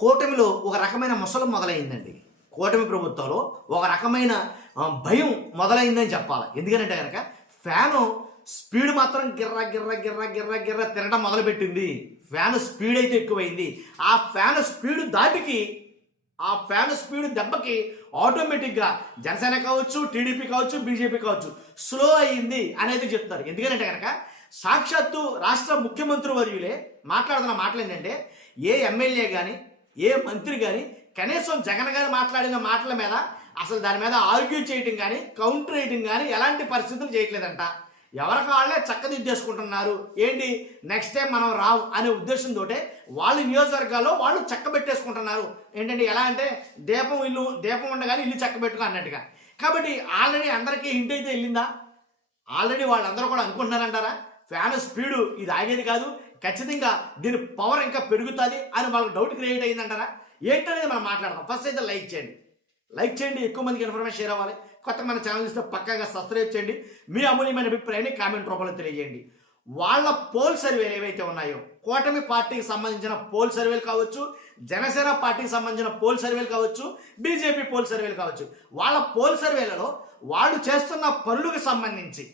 కూటమిలో ఒక రకమైన ముసలం మొదలైందండి. కూటమి ప్రభుత్వంలో ఒక రకమైన భయం మొదలైందని చెప్పాలి. ఎందుకంటే కనుక ఫ్యాను స్పీడ్ మాత్రం గిర్ర గిర్ర గిర్ర గిర్ర గిర్ర తిరగడం మొదలుపెట్టింది. ఫ్యాను స్పీడ్ అయితే ఎక్కువైంది. ఆ ఫ్యాను స్పీడ్ దాటికి ఆ ఫ్యాన్ స్పీడ్ దెబ్బకి ఆటోమేటిక్గా జనసేన కావచ్చు, టీడీపీ కావచ్చు, బీజేపీ కావచ్చు స్లో అయ్యింది అనేది చెప్తున్నారు. ఎందుకంటే కనుక సాక్షాత్తు రాష్ట్ర ముఖ్యమంత్రి వర్యులే మాట్లాడుతున్న మాటలు ఏంటంటే, ఏ ఎమ్మెల్యే కానీ ఏ మంత్రి కానీ కనీసం జగన్ గారు మాట్లాడిన మాటల మీద అసలు దాని మీద ఆర్గ్యూ చేయటం కానీ కౌంటర్ వేయటం కానీ ఎలాంటి పరిస్థితులు చేయట్లేదంట. ఎవరికి వాళ్ళే చక్కదిద్దేసుకుంటున్నారు. ఏంటి నెక్స్ట్ టైం మనం రావు అనే ఉద్దేశంతో వాళ్ళ నియోజకవర్గాల్లో వాళ్ళు చక్కబెట్టేసుకుంటున్నారు. ఏంటంటే ఎలా అంటే దీపం ఉండగానే ఇల్లు చక్కబెట్టుకో అన్నట్టుగా. కాబట్టి ఆల్రెడీ అందరికీ హింట్ అయితే వెళ్ళిందా? ఆల్రెడీ వాళ్ళందరూ కూడా అనుకుంటున్నారంటారా ఫ్యాన్ స్పీడు ఇది ఆగేది కాదు, ఖచ్చితంగా దీని పవర్ ఇంకా పెరుగుతుంది అని వాళ్ళకి డౌట్ క్రియేట్ అయ్యిందంటారా? ఏంటనేది మనం మాట్లాడదాం. ఫస్ట్ అయితే లైక్ చేయండి, ఎక్కువ మందికి ఇన్ఫర్మేషన్ షేర్ అవ్వాలి. కొత్త మన ఛానల్ ఇస్తే పక్కాగా సబ్స్క్రైబ్ చేయండి. మీ అమూల్యమైన అభిప్రాయాన్ని కామెంట్ రూపంలో తెలియజేయండి. వాళ్ళ పోల్ సర్వేలు ఏవైతే ఉన్నాయో, కూటమి పార్టీకి సంబంధించిన పోల్ సర్వేలు కావచ్చు, జనసేన పార్టీకి సంబంధించిన పోల్ సర్వేలు కావచ్చు, బీజేపీ పోల్ సర్వేలు కావచ్చు, వాళ్ళ పోల్ సర్వేలలో వాళ్ళు చేస్తున్న పనులకు సంబంధించి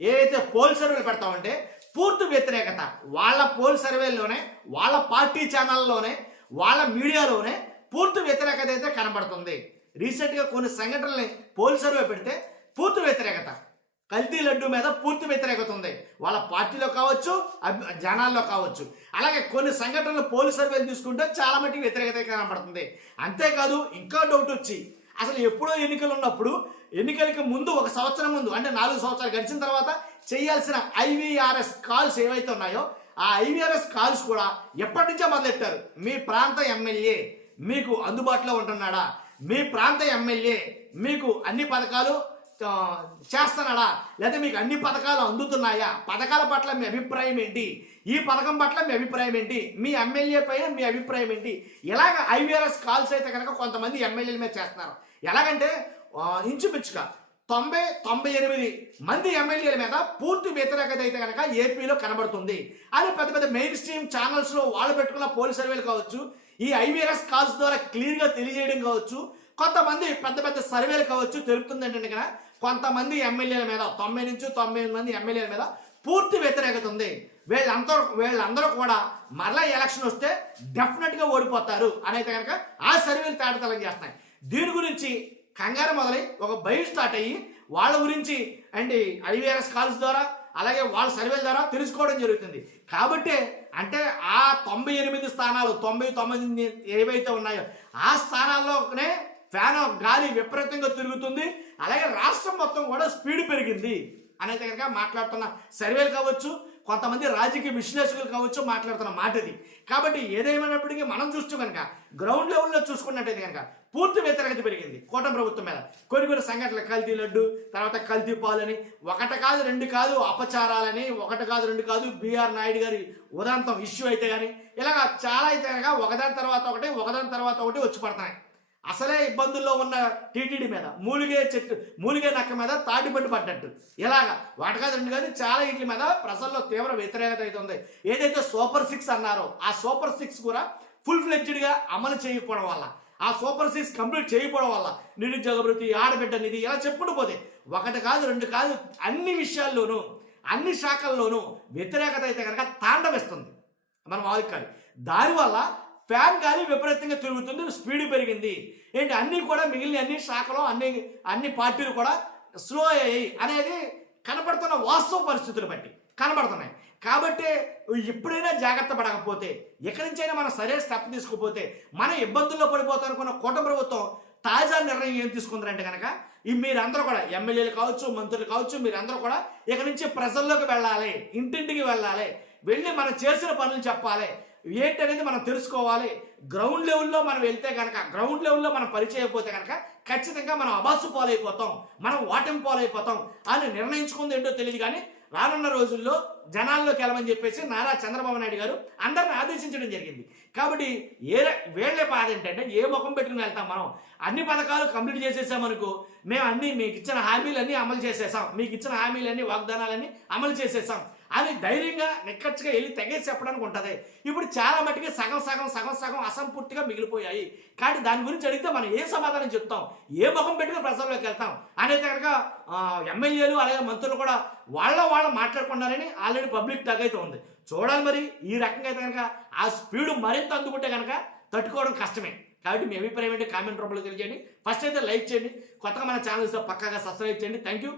ఏదైతే పోల్ సర్వేలు పెడతామంటే పూర్తి వ్యతిరేకత వాళ్ళ పోల్ సర్వేల్లోనే, వాళ్ళ పార్టీ ఛానల్లోనే, వాళ్ళ మీడియాలోనే పూర్తి వ్యతిరేకత అయితే కనబడుతుంది. రీసెంట్గా కొన్ని సంఘటనల్ని పోల్ సర్వే పెడితే పూర్తి వ్యతిరేకత, కల్తీ లడ్డు మీద పూర్తి వ్యతిరేకత ఉంది వాళ్ళ పార్టీలో కావచ్చు, జనాల్లో కావచ్చు. అలాగే కొన్ని సంఘటనలు పోల్ సర్వేలు తీసుకుంటే చాలా మటుకు వ్యతిరేకత కనబడుతుంది. అంతేకాదు ఇంకా డౌట్ వచ్చి అసలు ఎప్పుడో ఎన్నికలు ఉన్నప్పుడు ఎన్నికలకి ముందు ఒక సంవత్సరం ముందు అంటే 4 సంవత్సరాలు గడిచిన తర్వాత చేయాల్సిన ఐవీఆర్ఎస్ కాల్స్ ఏవైతే ఉన్నాయో ఆ ఐవీఆర్ఎస్ కాల్స్ కూడా ఎప్పటి నుంచో మొదలెట్టారు. మీ ప్రాంత ఎమ్మెల్యే మీకు అందుబాటులో ఉంటున్నాడా? మీ ప్రాంత ఎమ్మెల్యే మీకు అన్ని పథకాలు చేస్తున్నాడా? లేదా మీకు అన్ని పథకాలు అందుతున్నాయా? పథకాల పట్ల మీ అభిప్రాయం ఏంటి? ఈ పథకం పట్ల మీ అభిప్రాయం ఏంటి? మీ ఎమ్మెల్యే పైన మీ అభిప్రాయం ఏంటి? ఇలాగ ఐవీఆర్ఎస్ కాల్స్ అయితే కనుక కొంతమంది ఎమ్మెల్యేల మీద చేస్తున్నారు. ఎలాగంటే ఇంచుమించుగా 90-98 మంది ఎమ్మెల్యేల మీద పూర్తి వ్యతిరేకత అయితే కనుక ఏపీలో కనబడుతుంది అని పెద్ద పెద్ద మెయిన్ స్ట్రీమ్ ఛానల్స్లో వాళ్ళు పెట్టుకున్న పోల్ సర్వేలు కావచ్చు, ఈ ఐవీఆర్ఎస్ కాల్స్ ద్వారా క్లియర్గా తెలియజేయడం కావచ్చు, కొంతమంది పెద్ద పెద్ద సర్వేలు కావచ్చు తెలుపుతుంది ఏంటంటే కనుక కొంతమంది ఎమ్మెల్యేల మీద 90-98 మంది ఎమ్మెల్యేల మీద పూర్తి వ్యతిరేకత ఉంది. వీళ్ళందరూ కూడా మరలా ఎలక్షన్ వస్తే డెఫినెట్గా ఓడిపోతారు అని అయితే కనుక ఆ సర్వేలు తేటతలం చేస్తున్నాయి. దీని గురించి కంగారు మొదలై ఒక భయం స్టార్ట్ అయ్యి వాళ్ళ గురించి అండ్ ఐవీఆర్ఎస్ కాల్స్ ద్వారా అలాగే వాళ్ళ సర్వేల ద్వారా తెలుసుకోవడం జరుగుతుంది. కాబట్టి అంటే ఆ 98 స్థానాలు 99 ఏవైతే ఉన్నాయో ఆ స్థానాల్లోనే ఫ్యాన్ గాలి విపరీతంగా తిరుగుతుంది. అలాగే రాష్ట్రం మొత్తం కూడా స్పీడ్ పెరిగింది అనేది కనుక మాట్లాడుతున్న సర్వేలు కావచ్చు, కొంతమంది రాజకీయ విశ్లేషకులు కావచ్చు మాట్లాడుతున్న మాట ఇది. కాబట్టి ఏదేమైనప్పటికీ మనం చూస్తూ కనుక గ్రౌండ్ లెవెల్లో చూసుకున్నట్టయితే కనుక పూర్తి వ్యతిరేకత పెరిగింది కూటమి ప్రభుత్వం మీద. కొన్ని సంఘటనలు కల్తీ లడ్డు, తర్వాత కల్తీ పాలని, 1 కాదు 2 కాదు అపచారాలని, 1 కాదు 2 కాదు బీఆర్ నాయుడు గారి ఉదాంతం ఇష్యూ అయితే కానీ ఇలాగ చాలా అయితే కనుక ఒకదాని తర్వాత ఒకటి వచ్చి పడుతున్నాయి. అసలే ఇబ్బందుల్లో ఉన్న టీటీడీ మీద మూలిగే నక్క మీద తాటిపట్టు పడ్డట్టు ఇలాగా 1 కాదు 2 కాదు చాలా ఇంటి మీద ప్రజల్లో తీవ్ర వ్యతిరేకత అయితే ఉంది. ఏదైతే సూపర్ 6 అన్నారో ఆ సూపర్ 6 కూడా ఫుల్ ఫ్లెడ్జ్డ్గా అమలు చేయకపోవడం వల్ల, ఆ సూపర్ 6 కంప్లీట్ చేయకపోవడం వల్ల నిరుద్యోగ భృతి, ఆడబిడ్డ నిధి ఇలా చెప్పుకుంటూ పోతే 1 కాదు 2 కాదు అన్ని విషయాల్లోనూ అన్ని శాఖల్లోనూ వ్యతిరేకత అయితే కనుక తాండవిస్తుంది మనం ఆదుకోవాలి. దానివల్ల ఫ్యాన్ గాలి విపరీతంగా తిరుగుతుంది, స్పీడ్ పెరిగింది. ఏంటి అన్నీ కూడా మిగిలిన అన్ని శాఖలో అన్ని పార్టీలు కూడా స్లో అయ్యాయి అనేది కనబడుతున్న వాస్తవ పరిస్థితులు బట్టి కనబడుతున్నాయి. కాబట్టి ఎప్పుడైనా జాగ్రత్త పడకపోతే, ఎక్కడి నుంచైనా మనం సరైన స్టెప్ తీసుకోకపోతే మన ఇబ్బందుల్లో పడిపోతాం అనుకున్న కూటమి ప్రభుత్వం తాజా నిర్ణయం ఏం తీసుకుందంటే కనుక మీరందరూ కూడా ఎమ్మెల్యేలు కావచ్చు, మంత్రులు కావచ్చు, మీరందరూ కూడా ఇక్కడి నుంచి ప్రజల్లోకి వెళ్ళాలి, ఇంటింటికి వెళ్ళి మనం చేసిన పనులు చెప్పాలి, ఏంటనేది మనం తెలుసుకోవాలి. గ్రౌండ్ లెవెల్లో మనం వెళ్తే కనుక, గ్రౌండ్ లెవెల్లో మనం పరిచయకపోతే కనుక ఖచ్చితంగా మనం అబాసు పాలైపోతాం, మనం ఓటమి పాలైపోతాం అని నిర్ణయించుకుంది ఏంటో తెలియదు. కానీ రానున్న రోజుల్లో జనాల్లోకి వెళ్ళమని చెప్పేసి నారా చంద్రబాబు నాయుడు గారు అందరిని ఆదేశించడం జరిగింది. కాబట్టి వీళ్ళే బాధ ఏంటంటే ఏ ముఖం పెట్టుకుని వెళ్తాం మనం? అన్ని పథకాలు కంప్లీట్ చేసేసామనుకో, మేము మీకు ఇచ్చిన హామీలన్నీ అమలు చేసేసాం, మీకు ఇచ్చిన హామీలన్నీ వాగ్దానాలన్నీ అమలు చేసేసాం అని ధైర్యంగా నిక్కచ్చిగా వెళ్ళి తెగేసి చెప్పడానికి ఉంటుంది. ఇప్పుడు చాలా మట్టుకి సగం సగం సగం సగం అసంపూర్తిగా మిగిలిపోయాయి. కాబట్టి దాని గురించి అడిగితే మనం ఏ సమాధానం చెప్తాం, ఏ ముఖం పెట్టుకుని ప్రజల్లోకి వెళ్తాం అనేది కనుక ఎమ్మెల్యేలు అలాగే మంత్రులు కూడా వాళ్ళ మాట్లాడుకున్నారని ఆల్రెడీ పబ్లిక్ టాక్ అయితే ఉంది. చూడాలి మరి ఈ రకంగా అయితే కనుక ఆ స్పీడ్ మరింత అందుకుంటే కనుక తట్టుకోవడం కష్టమే. కాబట్టి మీ అభిప్రాయం ఏంటి కామెంట్ రూపంలో తెలియజేయండి. ఫస్ట్ అయితే లైక్ చేయండి, కొత్తగా మన ఛానల్స్ పక్కాగా సబ్స్క్రైబ్ చేయండి. Thank you.